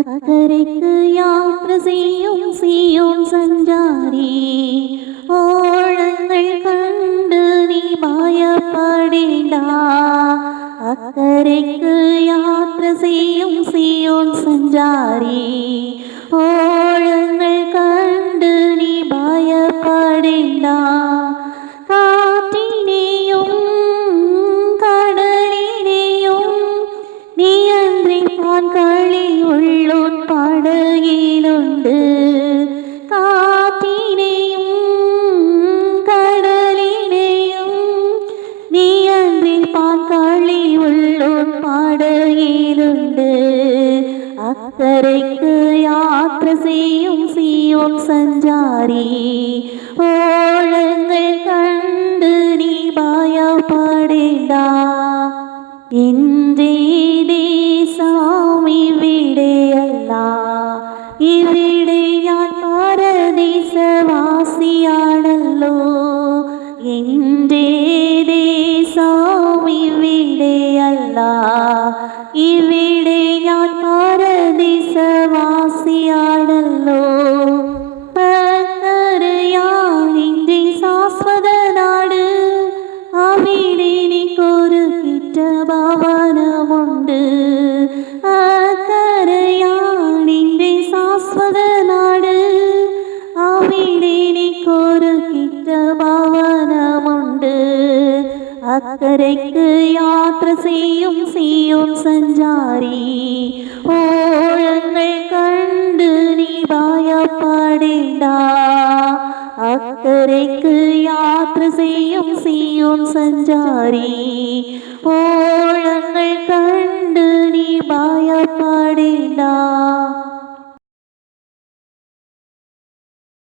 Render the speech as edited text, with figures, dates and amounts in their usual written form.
അക്കരയ്ക്ക് യാത്ര ചെയ്യും സിയോൻ സഞ്ചാരി, ഓളങ്ങൾ കണ്ട് നീ ഭയപ്പെടേണ്ട. അക്കരയ്ക്ക് യാത്ര ചെയ്യും സിയോൻ സഞ്ചാരി, ഓളങ്ങൾ കണ്ട് നീ ഭയപ്പെടേണ്ട. കാറ്റിനെയും കടലിനെയും നിയന്ത്രിക്കാൻ കഴിവുള്ളോൻ പടകിലുണ്ട്. കാറ്റിനെയും കടലിനെയും നിയന്ത്രിക്കാൻ കഴിവുള്ളോൻ പടകിലുണ്ട്. അക്കരയ്ക്ക് യാത്ര ചെയ്യും സിയോൻ സഞ്ചാരി, ഓളങ്ങൾ കണ്ട് നീ ഭയപ്പെടേണ്ട. എൻ്റെ ദേശം ഇവിടെയല്ല, ഇവിടെ ഞാൻ പരദേശവാസിയാണല്ലോ. എൻ്റെ ദേശം ഇവിടെയല്ല, ഇവിടെ ഞാൻ പരദേശവാസിയാണല്ലോ. അക്കരയാണെൻ്റെ ശാശ്വത നാട്, അവിടെ എനിക്കൊരു ഭവനമുണ്ട്. അക്കരയാണെൻ്റെ ശാശ്വത നാട്, അവിടെ എനിക്കൊരു ഭവനമുണ്ട്. അക്കരയ്ക്ക് യാത്ര ചെയ്യും സിയോൻ സഞ്ചാരി, ഓളങ്ങൾ കണ്ട് നീ ഭയപ്പെടേണ്ട. അക്കരയ്ക്ക് യാത്ര ചെയ്യും സിയോൻ സഞ്ചാരി,